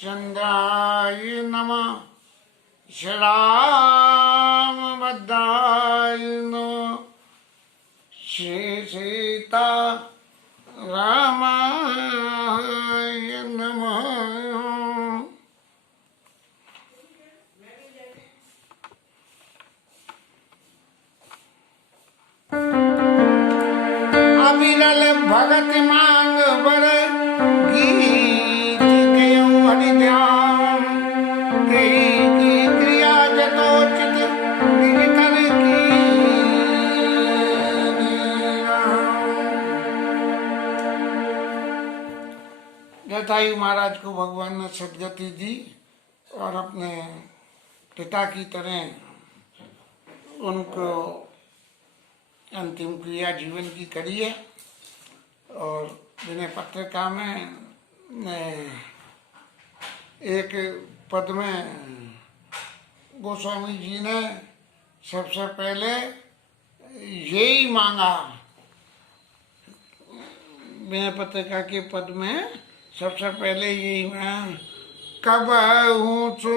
रामचंद्राय नमः। श्रीरामभद्राय नमः। श्री सीता रामाय नमः। अविरल भगत मांग बर गीत गयो हरि ध्यान की क्रिया जतोचित निकर की। जटायु महाराज को भगवान ने सदगति दी और अपने पिता की तरह उनको अंतिम क्रिया जीवन की करी है। और विनय पत्रिका में एक पद में गोस्वामी जी ने सबसे पहले यही मांगा। विनय पत्रिका के पद में सबसे पहले यही मांगा, कब हूँ तो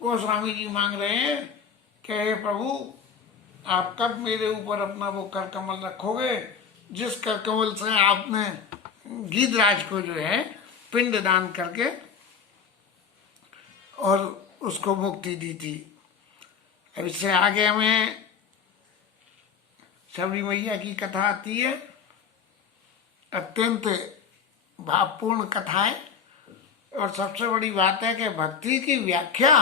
गोस्वामी जी मांग रहे हैं कि हे प्रभु, आप कब मेरे ऊपर अपना वो कर कमल रखोगे जिस कर कमल से आपने गीधराज को जो है पिंड दान करके और उसको मुक्ति दी थी। अब इससे आगे हमें शबरी मैया की कथा आती है। अत्यंत भावपूर्ण कथा है और सबसे बड़ी बात है कि भक्ति की व्याख्या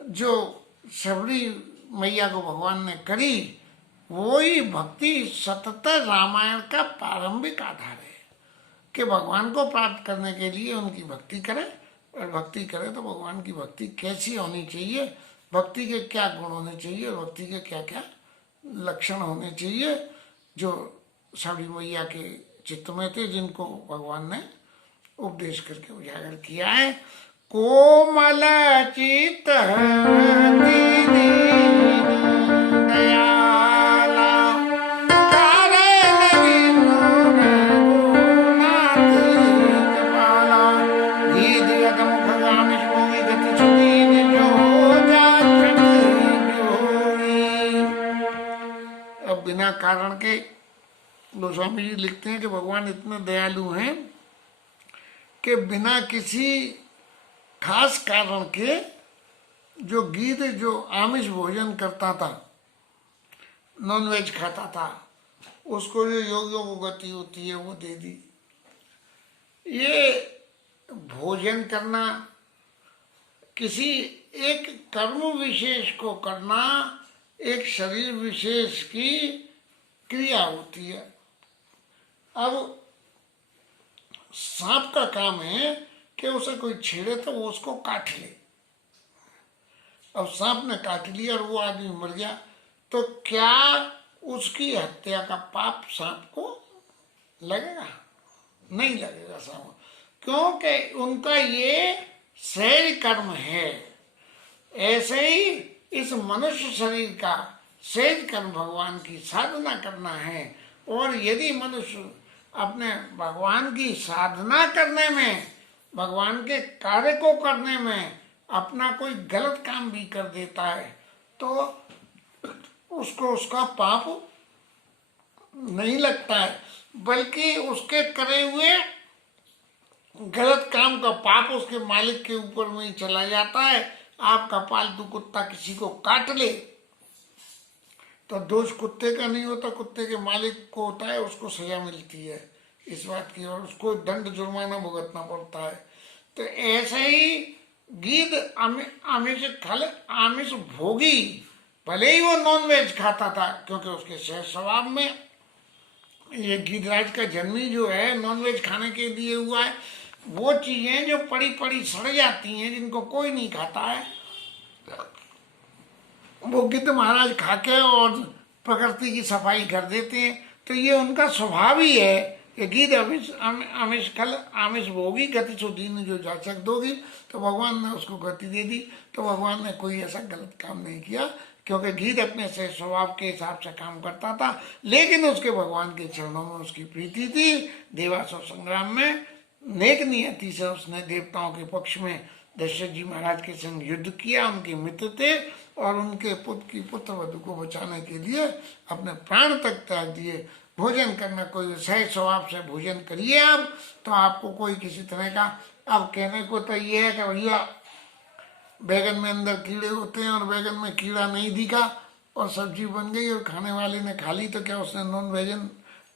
जो शबरी मैया को भगवान ने करी, वो ही भक्ति सततर रामायण का प्रारंभिक आधार है कि भगवान को प्राप्त करने के लिए उनकी भक्ति करें। और भक्ति करें तो भगवान की भक्ति कैसी होनी चाहिए, भक्ति के क्या गुण होने चाहिए और भक्ति के क्या क्या लक्षण होने चाहिए, जो शबरी मैया के चित्त में थे, जिनको भगवान ने उपदेश करके उजागर किया है। कोमल चित दयाला बिना कारण के, गोस्वामी जी लिखते हैं कि भगवान इतने दयालु हैं कि बिना किसी खास कारण के जो गीध जो आमिष भोजन करता था, नॉनवेज खाता था, उसको जो योगियों को गति होती है वो दे दी। ये भोजन करना किसी एक कर्म विशेष को करना एक शरीर विशेष की क्रिया होती है। अब सांप का काम है कि उसे कोई छेड़े तो वो उसको काट ले। अब सांप ने काट लिया और वो आदमी मर गया, तो क्या उसकी हत्या का पाप सांप को लगेगा? नहीं लगेगा सांप, क्योंकि उनका ये सहज कर्म है। ऐसे ही इस मनुष्य शरीर का सहज कर्म भगवान की साधना करना है। और यदि मनुष्य अपने भगवान की साधना करने में, भगवान के कार्य को करने में अपना कोई गलत काम भी कर देता है तो उसको उसका पाप नहीं लगता है, बल्कि उसके करे हुए गलत काम का पाप उसके मालिक के ऊपर में ही चला जाता है। आपका पालतू कुत्ता किसी को काट ले तो दोष कुत्ते का नहीं होता, कुत्ते के मालिक को होता है, उसको सजा मिलती है इस बात की, और उसको दंड जुर्माना भुगतना पड़ता है। तो ऐसे ही गीध आमिष भोगी, भले ही वो नॉनवेज खाता था, क्योंकि उसके सहज स्वभाव में ये गीधराज का जन्म ही जो है नॉनवेज खाने के लिए हुआ है। वो चीजें जो पड़ी पड़ी सड़ जाती हैं, जिनको कोई नहीं खाता है, वो गिद्ध महाराज खाके और प्रकृति की सफाई कर देते हैं। तो ये उनका स्वभाव ही है कि गीध आमिष भोगी गति सुदीन जो जाचक दोगी। तो भगवान ने उसको गति दे दी। तो भगवान ने कोई ऐसा गलत काम नहीं किया, क्योंकि गीध अपने से स्वभाव के हिसाब से काम करता था, लेकिन उसके भगवान के चरणों में उसकी प्रीति थी। देवासुर संग्राम में नेक नियति से उसने देवताओं के पक्ष में दशरथ जी महाराज के संग युद्ध किया, उनके मित्र थे, और उनके पुत्र की पुत्रवधु को बचाने के लिए अपने प्राण तक त्याग दिए। भोजन करना कोई सहज स्वभाव से भोजन करिए आप, तो आपको कोई किसी तरह का, अब कहने को तो ये है कि भैया बैगन में अंदर कीड़े होते हैं और बैगन में कीड़ा नहीं दिखा और सब्जी बन गई और खाने वाले ने खा ली, तो क्या उसने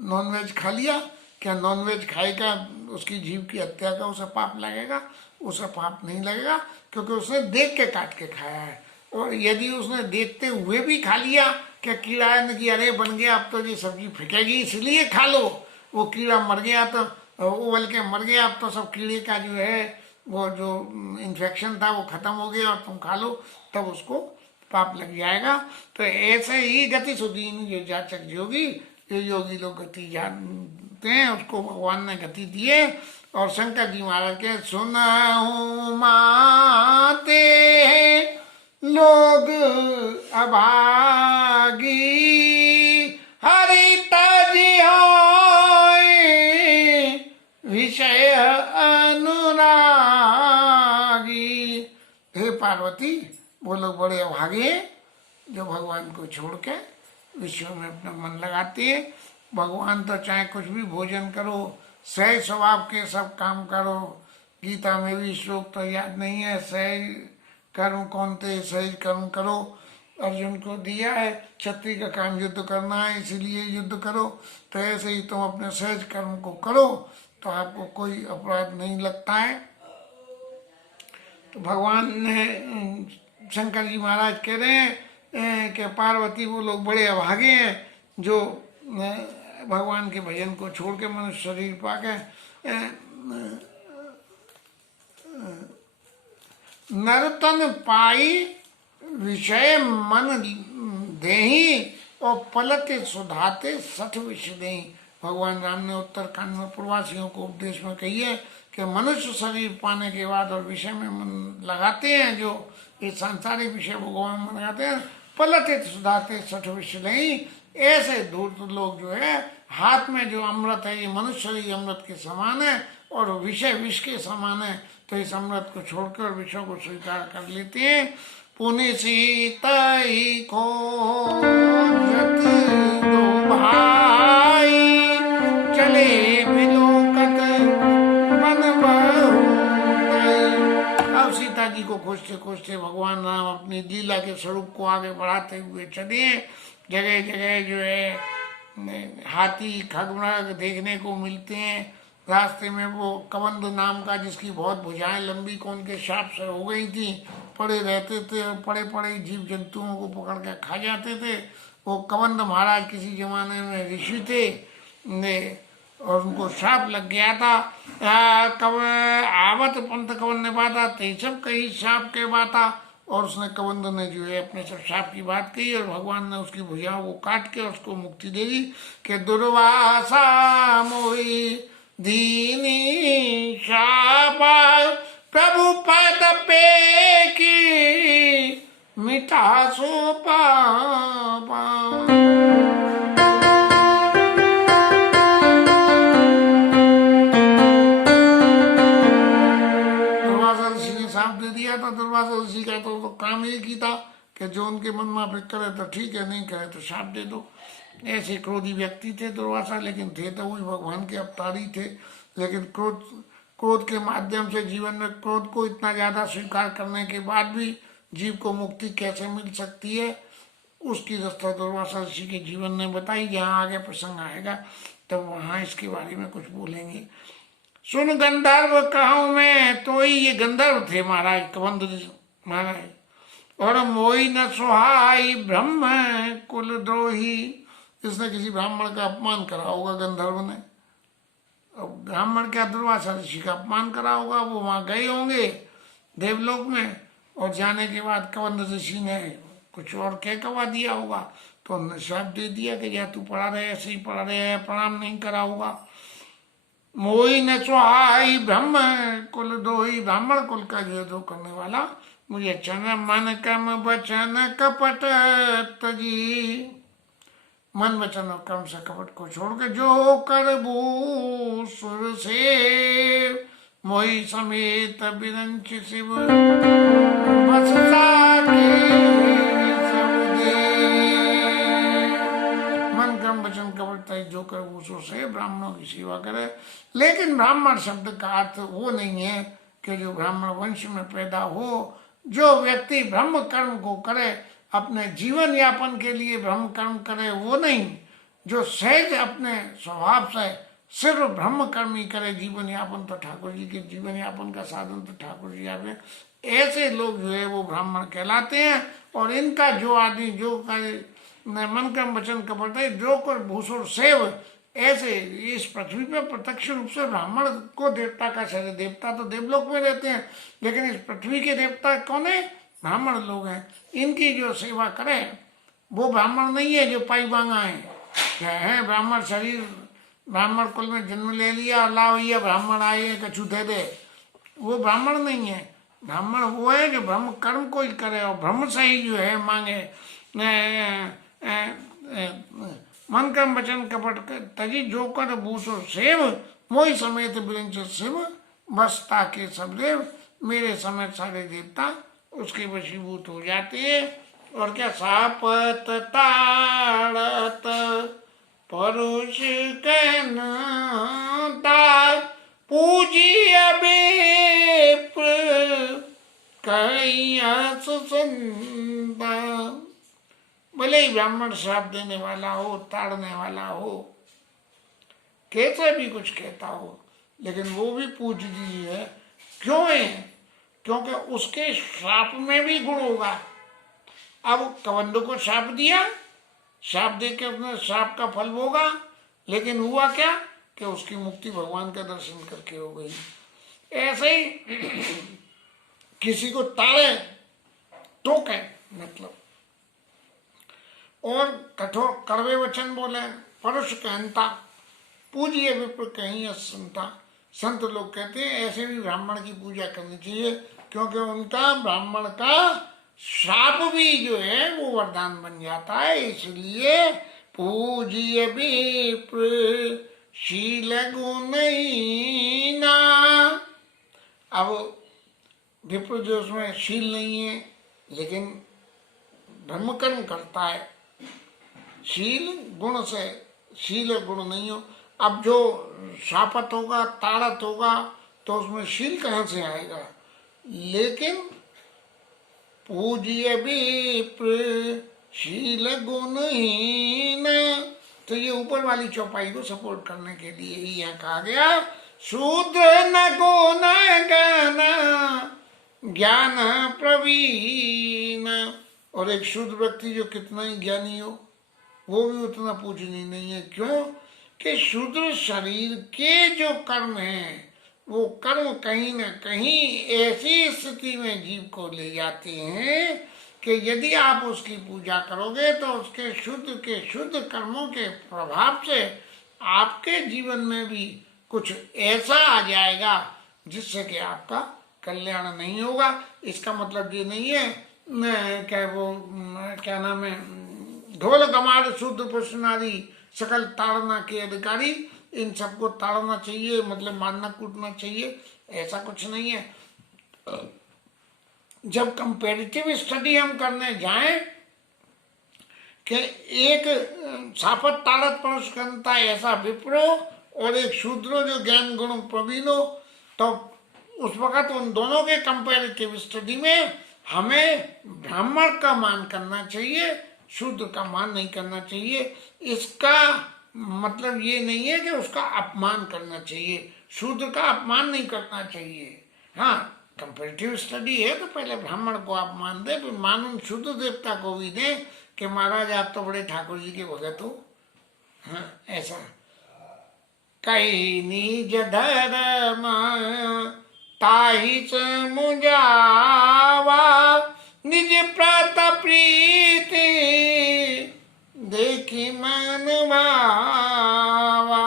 नॉनवेज खा लिया? क्या नॉनवेज खाएगा उसकी जीव की हत्या का उसे पाप लगेगा? उसे पाप नहीं लगेगा, क्योंकि उसने देख के काट के खाया है। और यदि उसने देखते हुए भी खा लिया, क्या कीड़ा है कि अरे बन गया अब तो ये सब्जी फेंकेगी इसलिए खा लो, वो कीड़ा मर गया तो उबल के मर गया, अब तो सब कीड़े का जो है वो जो इन्फेक्शन था वो खत्म हो गया और तुम खा लो, तब उसको पाप लग जाएगा। तो ऐसे ही गति सुदीन जो जाचक योगी, जो योगी लोग गति जानते हैं, उसको भगवान ने गति दिए। और शंकर जी महाराज के सुनहु माते लोग अभागी, हरि तजी होय विषय अनुरागी। हे पार्वती, वो लोग बड़े अभागे हैं जो भगवान को छोड़ के विषयों में अपना मन लगाते हैं। भगवान तो चाहे कुछ भी भोजन करो, सहज स्वभाव के सब काम करो। गीता में भी श्लोक तो याद नहीं है, सहज कर्म कौन थे, सहज कर्म करो। अर्जुन को दिया है क्षत्रिय का काम युद्ध करना है, इसीलिए युद्ध करो। तो ऐसे ही तुम अपने सहज कर्म को करो तो आपको कोई अपराध नहीं लगता है। तो भगवान ने, शंकर जी महाराज कह रहे हैं कि पार्वती वो लोग बड़े अभागे हैं जो भगवान के भजन को छोड़ के मनुष्य शरीर पाके नरतन पाई विषय मन देही और पलटे सुधाते सठ विष देही। भगवान राम ने उत्तरकांड में पूर्वासियों को उपदेश में कही है कि मनुष्य शरीर पाने के बाद और विषय में मन लगाते हैं, जो ये सांसारिक विषय भगवान में लगाते हैं, पलटे सुधाते सठ विष देही। ऐसे धूर्त लोग जो है, हाथ में जो अमृत है ये मनुष्य शरीर अमृत के समान है और विषय विष के समान है, तो इस अमृत को छोड़कर और विषयों को स्वीकार कर लेते हैं। पुण्य सीता ही खोजत दो खुश थे। भगवान राम अपनी लीला के स्वरूप को आगे बढ़ाते हुए चले। जगह जगह जो है हाथी खगमृग देखने को मिलते हैं। रास्ते में वो कबंध नाम का, जिसकी बहुत भुजाएं लंबी कौन के शाप से हो गई थी, पड़े रहते थे और पड़े पड़े जीव जंतुओं को पकड़ के खा जाते थे। वो कबंध महाराज किसी जमाने में ऋषि थे ने, और उनको श्राप लग गया था। कब आवत पंथ कवन ने बाता, ते सब कही श्राप के बाता। और उसने कबंध ने जो है अपने सब श्राप की बात कही, और भगवान ने उसकी भुजाओं को काट के उसको मुक्ति दे दी कि दुर्वासा मोहि दीनी शापा, प्रभु पद पे की मिटा सो पापा। साफ दे दिया था। दुर्वासा ऋषि का तो काम एक ही था कि जो उनके मन में करे तो ठीक है, नहीं करे तो शाप दे दो। ऐसे क्रोधी व्यक्ति थे दुर्वासा, लेकिन थे तो वही भगवान के अवतार ही थे। लेकिन क्रोध के माध्यम से जीवन में क्रोध को इतना ज्यादा स्वीकार करने के बाद भी जीव को मुक्ति कैसे मिल सकती है, उसकी रास्ता दुर्वासा ऋषि के जीवन ने बताई। जहाँ आगे प्रसंग आएगा तब वहाँ इसके बारे में कुछ बोलेंगे। सुन गंधर्व कहूँ मैं, तो ही ये गंधर्व थे महाराज, कबंध महाराज। और मोई न सुहाई ब्रह्म कुल द्रोही, इसने किसी ब्राह्मण का अपमान करा होगा गंधर्व ने। अब ब्राह्मण क्या, दुर्वासा ऋषि का अपमान करा होगा। वो वहां गए होंगे देवलोक में, और जाने के बाद कबंध ऋषि ने कुछ और कह कवा दिया होगा, तो उन्होंने श्राप दे दिया कि या तू पढ़ा रहे, ऐसे ही पढ़ा रहे, प्रणाम नहीं करा होगा। मोई न सुहाई ब्रह्म कुल दोही, ब्राह्मण कुल का जो दो करने वाला, मुझे चन मन कर्म वचन कपट तजी। मन वचन और कर्म से कपट को छोड़ के जो कर भू सुर से, मोहि समेत बिरंच शिव बस जाके सब दे। मन कर्म वचन कपट तजी जो कर भू सुर से, ब्राह्मणों की सेवा करे। लेकिन ब्राह्मण शब्द का अर्थ वो नहीं है कि जो ब्राह्मण वंश में पैदा हो। जो व्यक्ति ब्रह्म कर्म को करे, अपने जीवन यापन के लिए ब्रह्म कर्म करे, वो नहीं। जो सहज अपने स्वभाव से सिर्फ ब्रह्म कर्म ही करे जीवन यापन, तो ठाकुर जी के जीवन यापन का साधन तो ठाकुर जी आप, ऐसे लोग जो है वो ब्राह्मण कहलाते हैं। और इनका जो आदमी जो मन कर्म वचन कपट है, जो कर भूसुर सेव, ऐसे इस पृथ्वी पर प्रत्यक्ष रूप से ब्राह्मण को देवता का शरीर, देवता तो देवलोक में रहते हैं, लेकिन इस पृथ्वी के देवता कौन है, ब्राह्मण लोग हैं। इनकी जो सेवा करे वो ब्राह्मण नहीं है जो पाई बांगा है ब्राह्मण शरीर, ब्राह्मण कुल में जन्म ले लिया, लाओ भैया ब्राह्मण आए कछु दे दे, वो ब्राह्मण नहीं है। ब्राह्मण वो है जो ब्रह्म कर्म को ही करे और ब्रह्म से ही जो है मांगे। मन कर्म वचन कपट तजी जो कर भूसो सेव, मोहि समेत बिरंच शिव बस ताके सब देव। मेरे समेत सारे देवता उसके वशीभूत हो जाते हैं। और क्या, सापत ताड़त परुष कहनाता, पूजिय विप्र कहिया सुसंता। भले ही ब्राह्मण श्राप देने वाला हो, ताड़ने वाला हो, कैसे भी कुछ कहता हो, लेकिन वो भी पूजनीय है। क्यों है? क्योंकि उसके श्राप में भी गुण होगा। अब कबंध को श्राप दिया, श्राप दे के अपने श्राप का फल भोगा, लेकिन हुआ क्या कि उसकी मुक्ति भगवान का दर्शन करके हो गई। ऐसे ही किसी को ताड़े, टोके मतलब, और कठोर कड़वे वचन बोले, परुष कहनता, पूजिए विप्र कहीं असंता। संत लोग कहते हैं ऐसे भी ब्राह्मण की पूजा करनी चाहिए, क्योंकि उनका ब्राह्मण का श्राप भी जो है वो वरदान बन जाता है। इसलिए पूजिए विप्र शील गुणहीना। अब विप्र जो उसमें शील नहीं है, लेकिन ब्रह्म कर्म करता है, शील गुण से, शील गुण नहीं हो। अब जो शापत होगा, ताड़त होगा, तो उसमें शील कहाँ से आएगा? लेकिन पूज्य विप्र शील गुणहीन। तो ये ऊपर वाली चौपाई को सपोर्ट करने के लिए ही यहाँ कहा गया शूद्र न गुण ज्ञान ज्ञान प्रवीण। और एक शुद्ध व्यक्ति जो कितना ही ज्ञानी हो वो भी उतना पूजनीय नहीं है। क्यों कि शूद्र शरीर के जो कर्म हैं वो कर्म कहीं ना कहीं ऐसी स्थिति में जीव को ले जाते हैं कि यदि आप उसकी पूजा करोगे तो उसके शुद्ध कर्मों के प्रभाव से आपके जीवन में भी कुछ ऐसा आ जाएगा जिससे कि आपका कल्याण नहीं होगा। इसका मतलब ये नहीं है क्या नाम है ढोल गमार शुद्ध पुष्णारी सकल ताड़ना के अधिकारी, इन सबको ताड़ना चाहिए मतलब मारना कूटना चाहिए, ऐसा कुछ नहीं है। जब कंपैरेटिव स्टडी हम करने जाएं कि एक सापत ताड़त परुषकंता ऐसा विप्रो और एक शूद्रो जो ज्ञान गुण प्रवीण हो, तो उस वक्त उन दोनों के कंपैरेटिव स्टडी में हमें ब्राह्मण का मान करना चाहिए, शूद्र का मान नहीं करना चाहिए। इसका मतलब ये नहीं है कि उसका अपमान करना चाहिए, शूद्र का अपमान नहीं करना चाहिए। हाँ, कंपैरेटिव स्टडी है तो पहले ब्राह्मण को आप मान दे, फिर मान शूद्र देवता को भी दे कि महाराज आप तो बड़े ठाकुर जी के भगत हो। हाँ, ऐसा कई निज धर्म ताहि मुझावा निज प्रत प्रीति देखी मन भावा।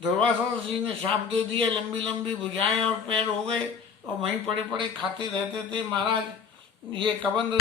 दुर्वासा जी ने शाप दे दिया, लंबी लंबी भुजाएं और पैर हो गए और वहीं पड़े पड़े खाते रहते थे। महाराज ये कबंध